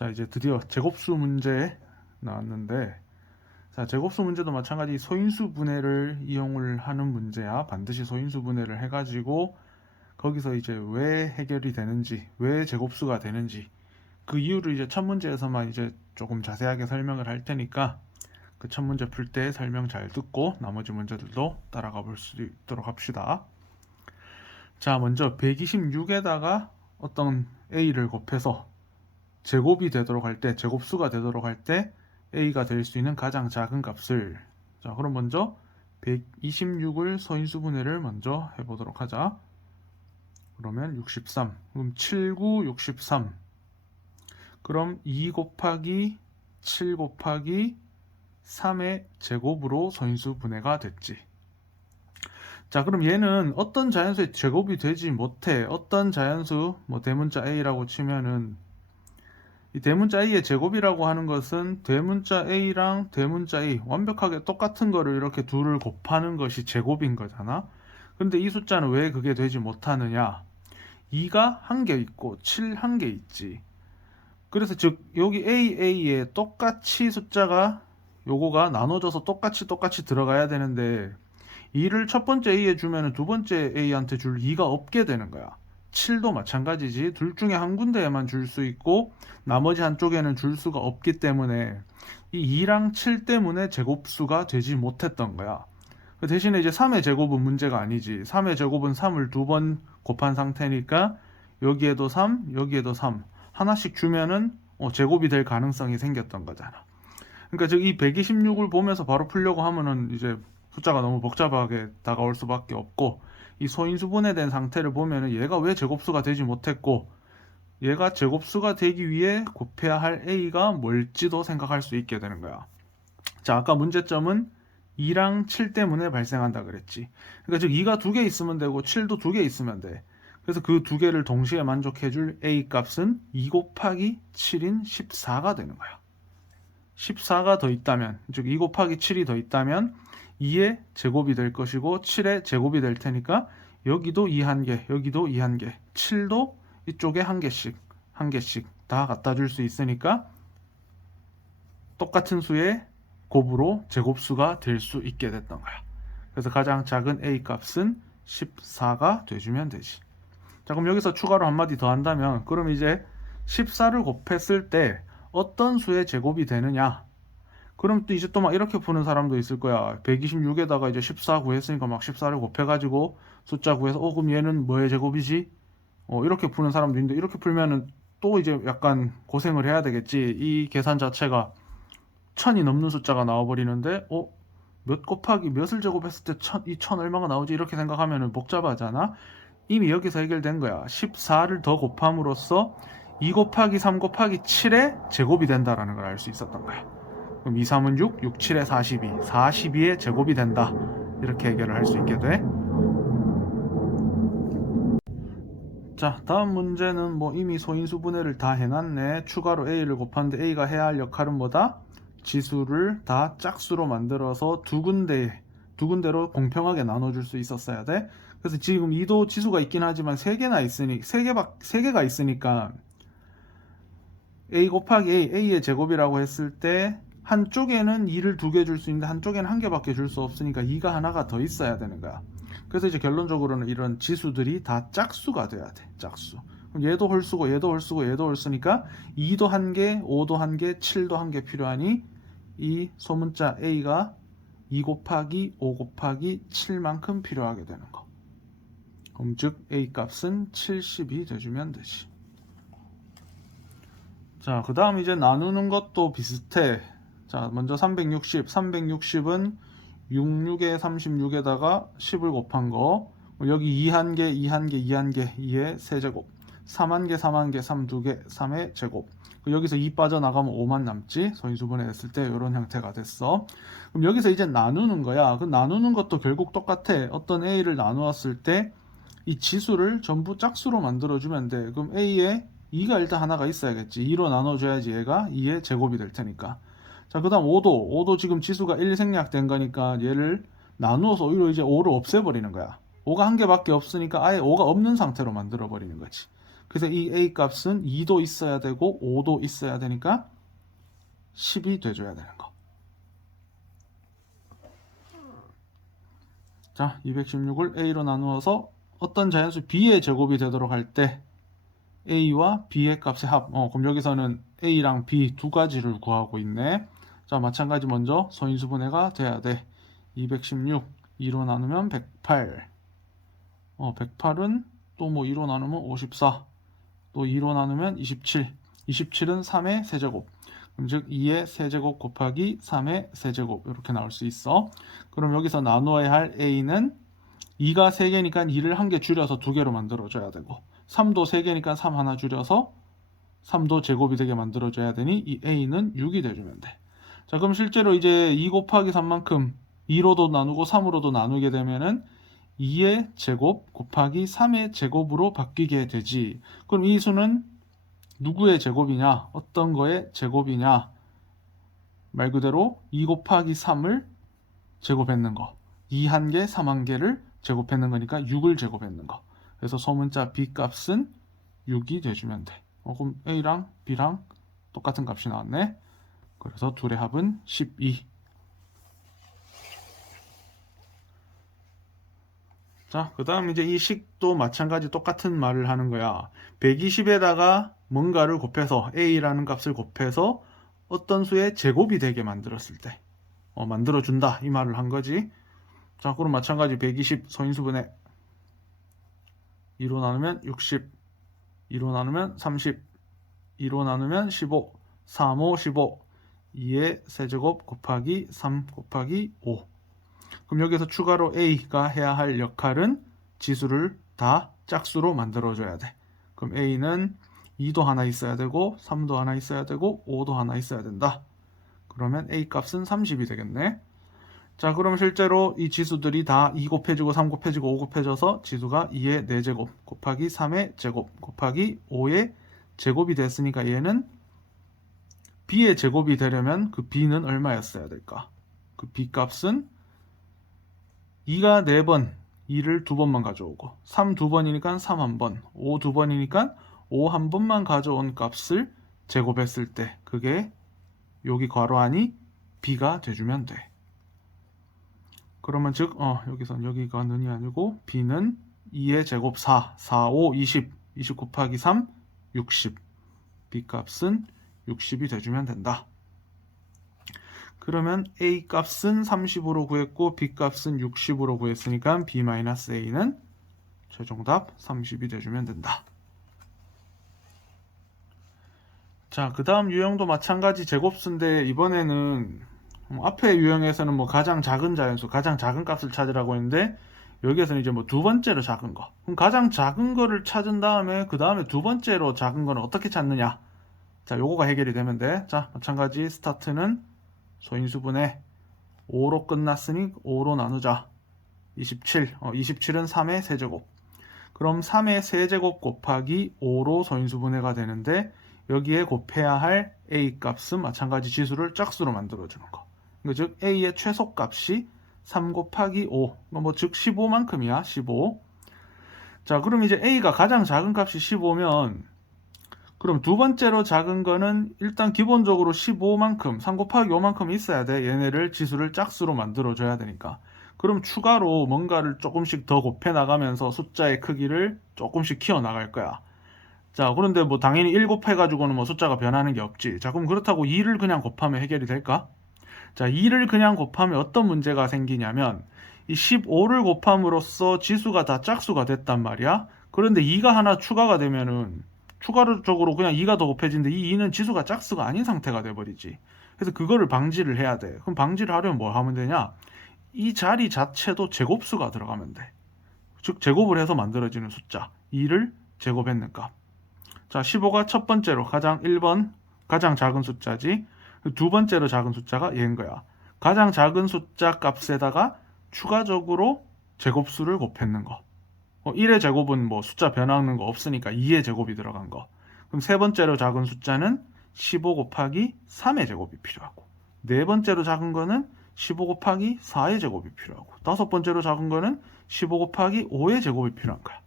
자, 이제 드디어 제곱수 문제 나왔는데, 자, 제곱수 문제도 마찬가지 소인수 분해를 이용을 하는 문제야. 반드시 소인수 분해를 해가지고 거기서 이제 왜 해결이 되는지, 왜 제곱수가 되는지 그 이유를 이제 첫 문제에서만 이제 조금 자세하게 설명을 할 테니까 그 첫 문제 풀 때 설명 잘 듣고 나머지 문제들도 따라가 볼 수 있도록 합시다. 자, 먼저 126에다가 어떤 a를 곱해서 제곱이 되도록 할 때, 제곱수가 되도록 할 때 a가 될 수 있는 가장 작은 값을, 자, 그럼 먼저 126을 서인수 분해를 먼저 해보도록 하자. 그러면 63, 그럼 7, 9, 63. 그럼 2 곱하기 7 곱하기 3의 제곱으로 서인수 분해가 됐지. 자, 그럼 얘는 어떤 자연수의 제곱이 되지 못해. 어떤 자연수, 뭐 대문자 a라고 치면은 이 대문자 a의 제곱이라고 하는 것은 대문자 a랑 대문자 a 완벽하게 똑같은 거를 이렇게 둘을 곱하는 것이 제곱인 거잖아. 근데 이 숫자는 왜 그게 되지 못하느냐? 2가 한 개 있고 7 한 개 있지. 그래서 즉 여기 a에 똑같이 숫자가 요거가 나눠져서 똑같이 들어가야 되는데 2를 첫 번째 a에 주면은 두 번째 a한테 줄 2가 없게 되는 거야. 7도 마찬가지지. 둘 중에 한 군데에만 줄 수 있고 나머지 한쪽에는 줄 수가 없기 때문에 이 2랑 7 때문에 제곱수가 되지 못했던 거야. 그 대신에 이제 3의 제곱은 문제가 아니지. 3의 제곱은 3을 두 번 곱한 상태니까 여기에도 3, 여기에도 3 하나씩 주면은 제곱이 될 가능성이 생겼던 거잖아. 그러니까 즉 이 126을 보면서 바로 풀려고 하면은 이제 숫자가 너무 복잡하게 다가올 수밖에 없고, 이 소인수 분해된 상태를 보면은 얘가 왜 제곱수가 되지 못했고 얘가 제곱수가 되기 위해 곱해야 할 a가 뭘지도 생각할 수 있게 되는 거야. 자, 아까 문제점은 2랑 7 때문에 발생한다 그랬지. 그러니까 즉 2가 두 개 있으면 되고 7도 두 개 있으면 돼. 그래서 그 두 개를 동시에 만족해줄 a 값은 2 곱하기 7인 14가 되는 거야. 14가 더 있다면, 즉 2 곱하기 7이 더 있다면 2의 제곱이 될 것이고 7의 제곱이 될 테니까 여기도 2 한 개, 여기도 2 한 개, 7도 이쪽에 한 개씩 다 갖다 줄 수 있으니까 똑같은 수의 곱으로 제곱수가 될 수 있게 됐던 거야. 그래서 가장 작은 a 값은 14가 돼주면 되지. 자, 그럼 여기서 추가로 한마디 더 한다면, 그럼 이제 14를 곱했을 때 어떤 수의 제곱이 되느냐? 그럼 또 이제 또 막 이렇게 푸는 사람도 있을 거야. 126에다가 이제 14 구했으니까 막 14를 곱해가지고 숫자 구해서 그럼 얘는 뭐의 제곱이지? 이렇게 푸는 사람도 있는데, 이렇게 풀면은 또 이제 약간 고생을 해야 되겠지. 이 계산 자체가 1000이 넘는 숫자가 나와버리는데 몇 곱하기 몇을 제곱했을 때 이 1000 얼마가 나오지? 이렇게 생각하면은 복잡하잖아. 이미 여기서 해결된 거야. 14를 더 곱함으로써 2 곱하기 3 곱하기 7의 제곱이 된다라는 걸 알 수 있었던 거야. 그럼 2, 3은 6, 6, 7에 42, 42의 제곱이 된다. 이렇게 해결을 할 수 있게 돼. 자, 다음 문제는 뭐 이미 소인수 분해를 다 해놨네. 추가로 a를 곱하는데 a가 해야 할 역할은 뭐다? 지수를 다 짝수로 만들어서 두 군데로 공평하게 나눠줄 수 있었어야 돼. 그래서 지금 2도 지수가 있긴 하지만 3개나 있으니 3개가 있으니까 a 곱하기 a의 제곱이라고 했을 때 한쪽에는 2를 2개 줄 수 있는데 한쪽에는 1개밖에 줄 수 없으니까 2가 하나가 더 있어야 되는 거야. 그래서 이제 결론적으로는 이런 지수들이 다 짝수가 돼야 돼. 짝수. 그럼 얘도 홀수고 얘도 홀수고 얘도 홀수니까 2도 1개, 5도 1개, 7도 1개 필요하니 이 소문자 a가 2 곱하기 5 곱하기 7만큼 필요하게 되는 거. 그럼 즉 a 값은 70이 돼주면 되지. 자, 그 다음 이제 나누는 것도 비슷해. 자, 먼저 360은 66에 36에다가 10을 곱한 거. 여기 2 한 개, 2 한 개, 2 한 개, 2의 세제곱. 3 한 개, 3 한 개, 3 두 개, 3의 제곱. 여기서 2 빠져나가면 5만 남지. 소인수분해 했을 때 이런 형태가 됐어. 그럼 여기서 이제 나누는 거야. 그 나누는 것도 결국 똑같아. 어떤 a를 나누었을 때 이 지수를 전부 짝수로 만들어주면 돼. 그럼 a에 2가 일단 하나가 있어야겠지. 2로 나눠줘야지 얘가 2의 제곱이 될 테니까. 자, 그 다음 5도 지금 지수가 1 생략된 거니까 얘를 나누어서 오히려 이제 5를 없애버리는 거야. 5가 한 개밖에 없으니까 아예 5가 없는 상태로 만들어 버리는 거지. 그래서 이 a 값은 2도 있어야 되고 5도 있어야 되니까 10이 돼줘야 되는 거. 자, 216을 a로 나누어서 어떤 자연수 b의 제곱이 되도록 할 때 a와 b의 값의 합. 그럼 여기서는 a랑 b 두 가지를 구하고 있네. 자, 마찬가지 먼저 소인수분해가 돼야 돼. 216 2로 나누면 108. 108은 또 뭐 2로 나누면 54. 또 2로 나누면 27. 27은 3의 세제곱. 그럼 즉 2의 세제곱 곱하기 3의 세제곱 이렇게 나올 수 있어. 그럼 여기서 나누어야 할 a는 2가 3개니까 2를 한 개 줄여서 2개로 만들어줘야 되고 3도 3개니까 3 하나 줄여서 3도 제곱이 되게 만들어줘야 되니 이 a는 6이 돼주면 돼. 자, 그럼 실제로 이제 2 곱하기 3만큼 2로도 나누고 3으로도 나누게 되면은 2의 제곱 곱하기 3의 제곱으로 바뀌게 되지. 그럼 이 수는 누구의 제곱이냐? 어떤 거의 제곱이냐? 말 그대로 2 곱하기 3을 제곱했는 거. 2 한 개, 3 한 개를 제곱했는 거니까 6을 제곱했는 거. 그래서 소문자 b 값은 6이 돼주면 돼. 그럼 a랑 b랑 똑같은 값이 나왔네. 그래서 둘의 합은 12. 자, 그 다음 이제 이 식도 마찬가지 똑같은 말을 하는 거야. 120에다가 뭔가를 곱해서 a라는 값을 곱해서 어떤 수의 제곱이 되게 만들었을 때 만들어준다 이 말을 한 거지. 자, 그럼 마찬가지 120 소인수분해 2로 나누면 60, 2로 나누면 30, 2로 나누면 15, 3, 5, 15, 2의 세제곱 곱하기 3 곱하기 5. 그럼 여기서 추가로 a가 해야 할 역할은 지수를 다 짝수로 만들어줘야 돼. 그럼 a는 2도 하나 있어야 되고 3도 하나 있어야 되고 5도 하나 있어야 된다. 그러면 a 값은 30이 되겠네. 자, 그럼 실제로 이 지수들이 다 2 곱해지고 3 곱해지고 5 곱해져서 지수가 2의 4제곱 곱하기 3의 제곱 곱하기 5의 제곱이 됐으니까 얘는 b의 제곱이 되려면 그 b는 얼마였어야 될까? 그 b 값은 2가 4번, 2를 2번만 가져오고 3 2번이니까 3 1번, 5 2번이니까 5 1번만 가져온 값을 제곱했을 때 그게 여기 괄호 안이 b가 돼주면 돼. 그러면 즉 여기선 여기가 는이 아니고 b는 2의 제곱 4, 4, 5, 20, 20 곱하기 3, 60. b 값은 60이 돼주면 된다. 그러면 a 값은 30으로 구했고 b 값은 60으로 구했으니까 b-a는 최종답 30이 돼주면 된다. 자, 그 다음 유형도 마찬가지 제곱수인데 이번에는 앞에 유형에서는 뭐 가장 작은 자연수, 가장 작은 값을 찾으라고 했는데 여기에서는 이제 뭐 두 번째로 작은 거. 그럼 가장 작은 거를 찾은 다음에 그 다음에 두 번째로 작은 거는 어떻게 찾느냐? 자, 요거가 해결이 되면 돼. 자, 마찬가지 스타트는 소인수분해 5로 끝났으니 5로 나누자. 27. 27은 3의 세제곱. 그럼 3의 세제곱 곱하기 5로 소인수분해가 되는데 여기에 곱해야 할 a 값은 마찬가지 지수를 짝수로 만들어주는 거. 즉 a의 최소값이 3 곱하기 5, 즉 15만큼이야. 15. 자, 그럼 이제 a가 가장 작은 값이 15면 그럼 두 번째로 작은 거는 일단 기본적으로 15만큼, 3 곱하기 5만큼 있어야 돼. 얘네를 지수를 짝수로 만들어줘야 되니까. 그럼 추가로 뭔가를 조금씩 더 곱해 나가면서 숫자의 크기를 조금씩 키워 나갈 거야. 자, 그런데 뭐 당연히 1 곱해가지고는 뭐 숫자가 변하는 게 없지. 자, 그럼 그렇다고 2를 그냥 곱하면 해결이 될까? 자, 2를 그냥 곱하면 어떤 문제가 생기냐면 이 15를 곱함으로써 지수가 다 짝수가 됐단 말이야. 그런데 2가 하나 추가가 되면은 추가적으로 그냥 2가 더 곱해지는데 이 2는 지수가 짝수가 아닌 상태가 돼버리지. 그래서 그거를 방지를 해야 돼. 그럼 방지를 하려면 뭐 하면 되냐? 이 자리 자체도 제곱수가 들어가면 돼. 즉 제곱을 해서 만들어지는 숫자 2를 제곱했는 값. 자, 15가 첫 번째로 가장 1번 가장 작은 숫자지. 두 번째로 작은 숫자가 얘인 거야. 가장 작은 숫자 값에다가 추가적으로 제곱수를 곱했는 거. 1의 제곱은 뭐 숫자 변하는 거 없으니까 2의 제곱이 들어간 거. 그럼 세 번째로 작은 숫자는 15 곱하기 3의 제곱이 필요하고, 네 번째로 작은 거는 15 곱하기 4의 제곱이 필요하고, 다섯 번째로 작은 거는 15 곱하기 5의 제곱이 필요한 거야.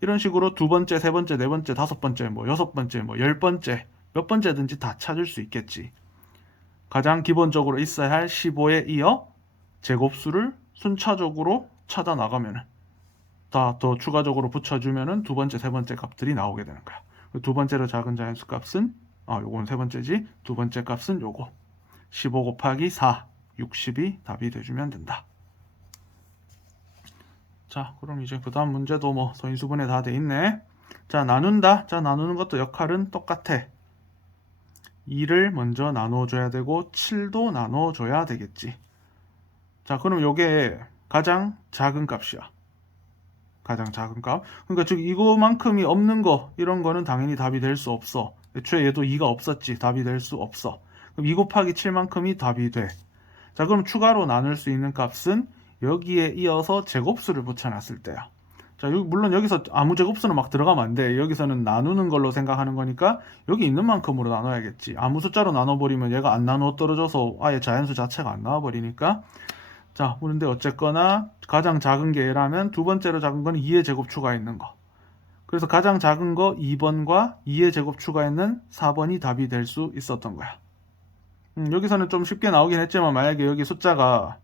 이런 식으로 두 번째, 세 번째, 네 번째, 다섯 번째, 뭐 여섯 번째, 뭐 열 번째, 몇 번째든지 다 찾을 수 있겠지. 가장 기본적으로 있어야 할 15에 이어 제곱수를 순차적으로 찾아 나가면은 다 더 추가적으로 붙여주면은 두 번째, 세 번째 값들이 나오게 되는 거야. 두 번째로 작은 자연수 값은 요건 세 번째지. 두 번째 값은 요거 15 곱하기 4, 60이 답이 돼주면 된다. 자, 그럼 이제 그 다음 문제도 뭐 서인수분해 다 돼 있네. 자, 나눈다. 자, 나누는 것도 역할은 똑같아. 2를 먼저 나눠줘야 되고 7도 나눠줘야 되겠지. 자, 그럼 요게 가장 작은 값이야. 가장 작은 값. 그러니까 즉 이거만큼이 없는 거, 이런 거는 당연히 답이 될 수 없어. 애초에 얘도 2가 없었지. 답이 될 수 없어. 그럼 2 곱하기 7만큼이 답이 돼. 자, 그럼 추가로 나눌 수 있는 값은 여기에 이어서 제곱수를 붙여놨을 때야. 자, 물론 여기서 아무 제곱수는 막 들어가면 안 돼. 여기서는 나누는 걸로 생각하는 거니까 여기 있는 만큼으로 나눠야겠지. 아무 숫자로 나눠버리면 얘가 안 나누어 떨어져서 아예 자연수 자체가 안 나와버리니까. 자, 그런데 어쨌거나 가장 작은 게 얘라면 두 번째로 작은 건 2의 제곱 추가있는 거. 그래서 가장 작은 거 2번과 2의 제곱 추가있는 4번이 답이 될 수 있었던 거야. 여기서는 좀 쉽게 나오긴 했지만 만약에 여기 숫자가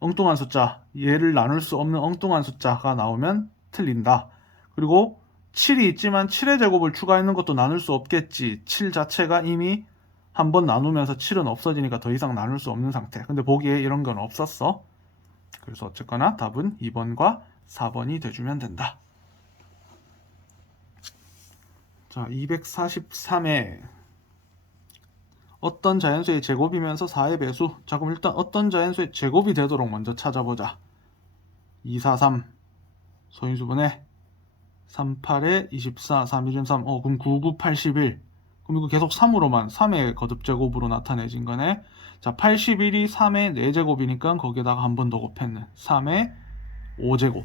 엉뚱한 숫자, 얘를 나눌 수 없는 엉뚱한 숫자가 나오면 틀린다. 그리고 7이 있지만 7의 제곱을 추가했는 것도 나눌 수 없겠지. 7 자체가 이미 한 번 나누면서 7은 없어지니까 더 이상 나눌 수 없는 상태. 근데 보기에 이런 건 없었어. 그래서 어쨌거나 답은 2번과 4번이 돼주면 된다. 자, 243회 어떤 자연수의 제곱이면서 4의 배수. 자, 그럼 일단 어떤 자연수의 제곱이 되도록 먼저 찾아보자. 243 소인수분해 38에 24, 3, 1, 3, 그럼 99, 81. 그럼 이거 계속 3으로만 3의 거듭제곱으로 나타내진 거네. 자, 81이 3의 4제곱이니까 거기에다가 한 번 더 곱했네. 3의 5제곱.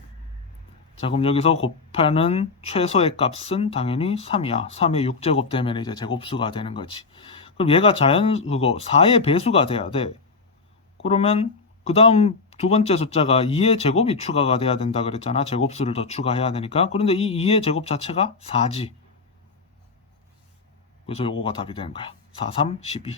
자, 그럼 여기서 곱하는 최소의 값은 당연히 3이야. 3의 6제곱 되면 이제 제곱수가 되는 거지. 그럼 얘가 그거 4의 배수가 돼야 돼. 그러면 그 다음 두 번째 숫자가 2의 제곱이 추가가 돼야 된다 그랬잖아. 제곱수를 더 추가해야 되니까. 그런데 이 2의 제곱 자체가 4지. 그래서 요거가 답이 되는 거야. 4, 3, 12.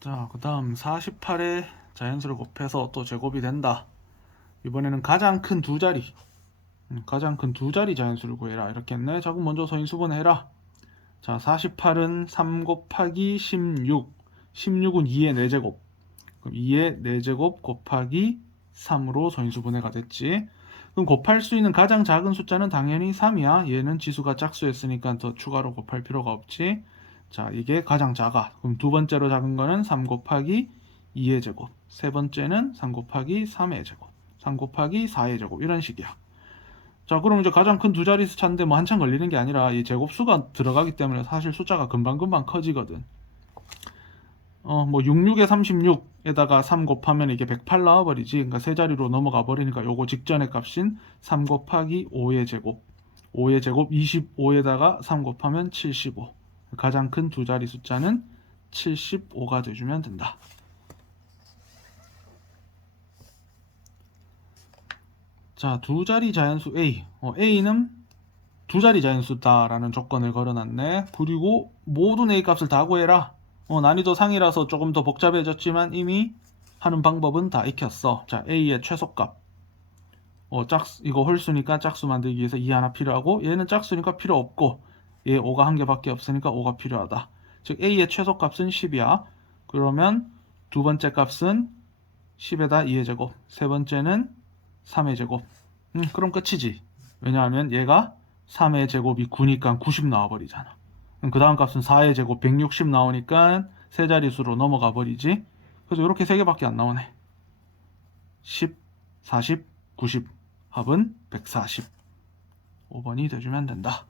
자, 그 다음 48에 자연수를 곱해서 또 제곱이 된다. 이번에는 가장 큰 두 자리. 가장 큰 두 자리 자연수를 구해라. 이렇게 했네. 자, 그럼 먼저 서인수분해라. 자, 48은 3 곱하기 16. 16은 2의 4제곱. 그럼 2의 4제곱 곱하기 3으로 서인수분해가 됐지. 그럼 곱할 수 있는 가장 작은 숫자는 당연히 3이야. 얘는 지수가 짝수였으니까 더 추가로 곱할 필요가 없지. 자, 이게 가장 작아. 그럼 두 번째로 작은 거는 3 곱하기 2의 제곱. 세 번째는 3 곱하기 3의 제곱. 3 곱하기 4의 제곱. 이런 식이야. 자, 그럼 이제 가장 큰 두 자릿수 찾는데 뭐 한참 걸리는 게 아니라 이 제곱수가 들어가기 때문에 사실 숫자가 금방금방 커지거든. 뭐 66에 36에다가 3 곱하면 이게 108 나와버리지. 그러니까 세 자리로 넘어가 버리니까 요거 직전의 값인 3 곱하기 5의 제곱. 5의 제곱 25에다가 3 곱하면 75. 가장 큰 두 자리 숫자는 75가 돼주면 된다. 자, 두 자리 자연수 A. A는 두 자리 자연수다라는 조건을 걸어놨네. 그리고 모든 A 값을 다 구해라. 난이도 상이라서 조금 더 복잡해졌지만 이미 하는 방법은 다 익혔어. 자, A의 최소값. 이거 홀수니까 짝수 만들기 위해서 2 하나 필요하고, 얘는 짝수니까 필요 없고, 얘 5가 한 개밖에 없으니까 5가 필요하다. 즉 A의 최소값은 10이야. 그러면 두 번째 값은 10에다 2의 제곱, 세 번째는 3의 제곱. 그럼 끝이지. 왜냐하면 얘가 3의 제곱이 9니까 90 나와버리잖아. 그 다음 값은 4의 제곱 160 나오니까 세 자릿수로 넘어가 버리지. 그래서 이렇게 세 개밖에 안 나오네. 10, 40, 90. 합은 140. 5번이 돼주면 된다.